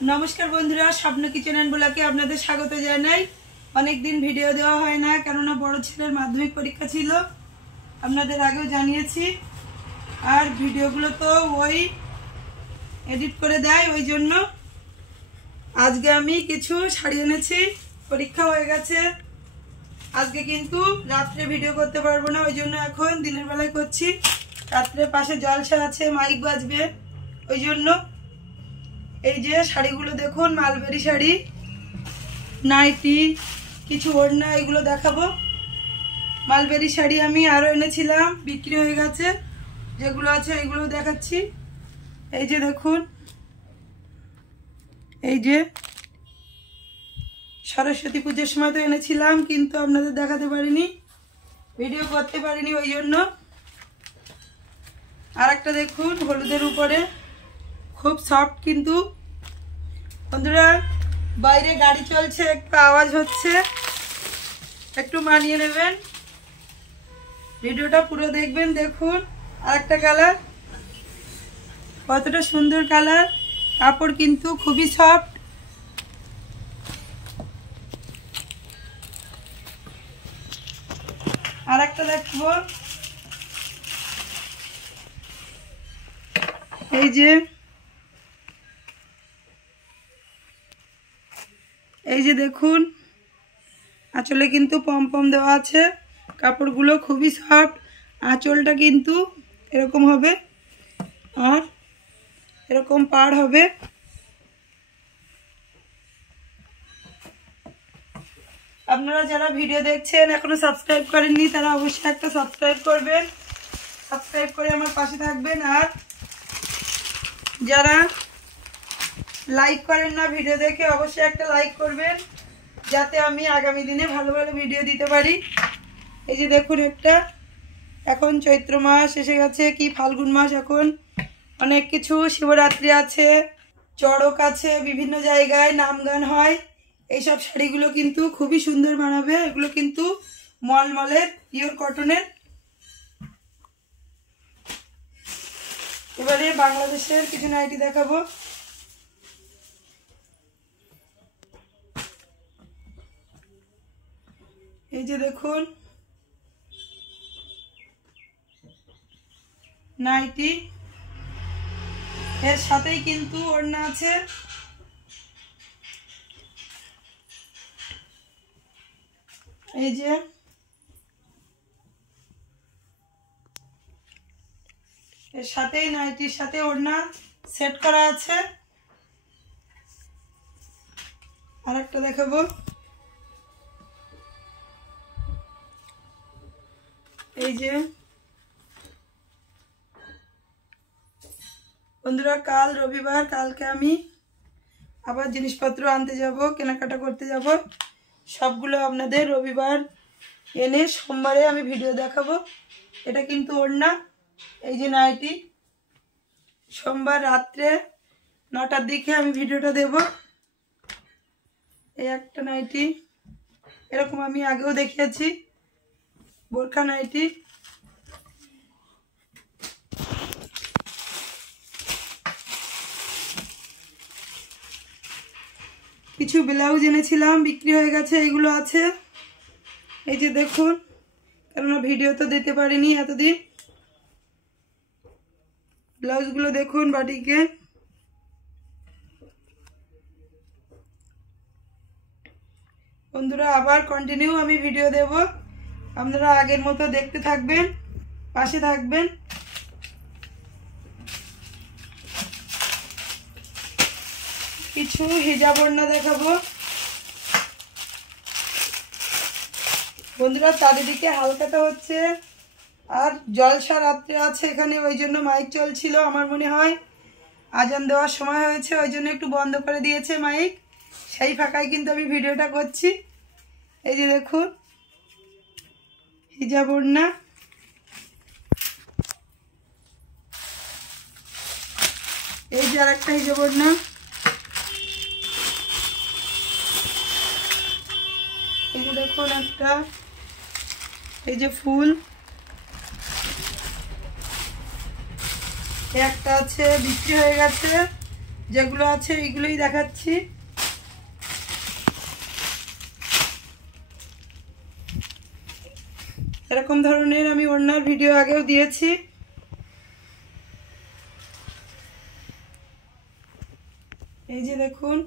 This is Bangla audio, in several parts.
नमस्कार बंधुरा स्वप्न किचन एंड ब्लगे आपनादेर स्वागत जानाई। अनेक दिन भिडियो देওয়া হয় না কেননা বড় ছেলের মাধ্যমিক পরীক্ষা ছিল, আপনাদের আগেও জানিয়েছি। আর ভিডিওগুলো তো ওই এডিট করে দেয়, ওই জন্য আজকে আমি কিছু শাড়ি এনেছি। পরীক্ষা হয়ে গেছে, আজকে কিন্তু রাতে ভিডিও করতে পারবো না, ওই জন্য এখন দিনের বেলায় করছি। রাতে পাশে জলসা আছে, মাইক বাজবে, ওই জন্য। এই যে শাড়িগুলো দেখুন, মালবেরি শাড়ি, নাইটি, কিছু ওড়না, এগুলো দেখাবো। মালবেরি শাড়ি আমি আরো এনেছিলাম, বিক্রি হয়ে গেছে। যেগুলো আছে এগুলো দেখাচ্ছি। এই যে দেখুন, এই যে সরস্বতী পুজোর সময় তো এনেছিলাম, কিন্তু আপনাদের দেখাতে পারিনি, ভিডিও করতে পারিনি, ওই জন্য। আর একটা দেখুন হলুদের উপরে, খুব সফট কিন্তু। বন্ধুরা বাইরে গাড়ি চলছে, একটু আওয়াজ হচ্ছে, একটু মানিয়ে নেবেন। ভিডিওটা পুরো দেখবেন। দেখুন আর একটা কালার, কতটা সুন্দর কালার, কাপড় কিন্তু খুবই সফট। আর একটা দেখবো, এই যে দেখুন, আঁচলে কিন্তু পম দেওয়া আছে, কাপড়গুলো খুবই সফট। আঁচলটা কিন্তু এরকম হবে আর এরকম পাড় হবে। আপনারা যারা ভিডিও দেখছেন এখনো সাবস্ক্রাইব করেননি, তারা অবশ্যই একটা সাবস্ক্রাইব করবেন, সাবস্ক্রাইব করে আমার পাশে থাকবেন। আর যারা লাইক করেন না ভিডিও দেখে, অবশ্যই একটা লাইক করবেন, যাতে আমি আগামী দিনে ভালো ভালো ভিডিও দিতে পারি। এই যে দেখুন একটা, এখন চৈত্র মাস এসে গেছে, কি ফাল্গুন মাস, এখন অনেক কিছু, শিবরাত্রি আছে, চড়ক আছে, বিভিন্ন জায়গায় নাম গান হয়। এইসব শাড়িগুলো কিন্তু খুবই সুন্দর বানাবে। এগুলো কিন্তু মলমলের পিওর কটনের। এবারে বাংলাদেশের কিছু নাইটি দেখাবো। এই যে দেখুন নাইটি, এর সাথেই কিন্তু ওড়না আছে। এই যে এর সাথেই নাইটির সাথে ওড়না সেট করা আছে। আর একটা দেখাবো, এই যে বন্ধুরা কাল রবিবার, কালকে আমি আবার জিনিসপত্র আনতে যাব, কেনাকাটা করতে যাব। সবগুলো আপনাদের রবিবার এনে সোমবারে আমি ভিডিও দেখাবো। এটা কিন্তু ওড়না, এই যে নাইটি, সোমবার রাত্রে 9টার দিকে আমি ভিডিওটা দেব। এই একটা নাইটি, এরকম আমি আগেও দেখিয়েছি, বোরখা নাইটি। কিছু ব্লাউজ এনেছিলাম, বিক্রি হয়ে গেছে, এগুলো আছে। এই যে দেখুন, কেননা ভিডিও তো দিতে পারিনি এতদিন। ব্লাউজগুলো দেখুন, বাটিকে। বন্ধুরা আবার কন্টিনিউ আমি ভিডিও দেব, আপনারা আগের মতো দেখতে থাকবেন, পাশে থাকবেন। কিছু হিজাব ওড়না দেখাবো। বন্ধুরা চারিদিকে হালকাটা হচ্ছে, আর জলসা রাত্রে আছে এখানে, ওই জন্য মাইক চলছিল। আমার মনে হয় আজান দেওয়ার সময় হয়েছে, ওই জন্য একটু বন্ধ করে দিয়েছে মাইক। সেই ফাঁকায় কিন্তু আমি ভিডিওটা করছি। এই যে দেখুন হিজাব ওড়না, এই যে আর একটা হিজাব ওড়না। এই যে দেখুন একটা, এই যে ফুল, একটা আছে, বিক্রি হয়ে গেছে। যেগুলো আছে এইগুলোই দেখাচ্ছি। এরকম ধরনের আমি ওড়নার ভিডিও আগেও দিয়েছি। এই যে দেখুন,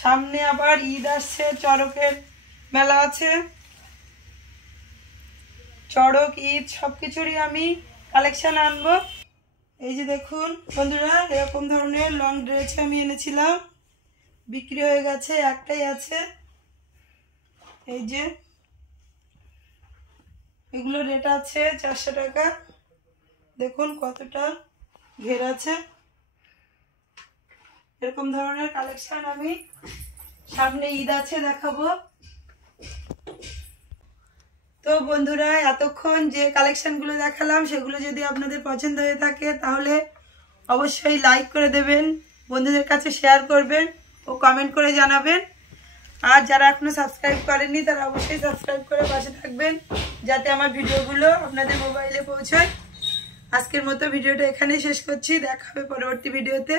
সামনে আবার ঈদ আসছে, চড়কের মেলা আছে। চড়ক, ঈদ সবকিছুরই আমি কালেকশন আনবো। এই যে দেখুন বন্ধুরা, এরকম ধরনের লং ড্রেস আমি এনেছিলাম, বিক্রি হয়ে গেছে, একটাই আছে। এই যে এগুলো রেট আছে 400 টাকা। দেখুন কতটা ঘের আছে। এরকম ধরনের কালেকশন আমি সামনে ঈদ আছে দেখাবো। তো বন্ধুরা, এতক্ষণ যে কালেকশনগুলো দেখালাম সেগুলো যদি আপনাদের পছন্দ হয়ে থাকে তাহলে অবশ্যই লাইক করে দেবেন, বন্ধুদের কাছে শেয়ার করবেন ও কমেন্ট করে জানাবেন। আর যারা এখনো সাবস্ক্রাইব করেননি তারা অবশ্যই সাবস্ক্রাইব করে পাশে থাকবেন, যাতে আমার ভিডিওগুলো আপনাদের মোবাইলে পৌঁছায়। আজকের মতো ভিডিওটা এখানেই শেষ করছি, দেখা হবে পরবর্তী ভিডিওতে।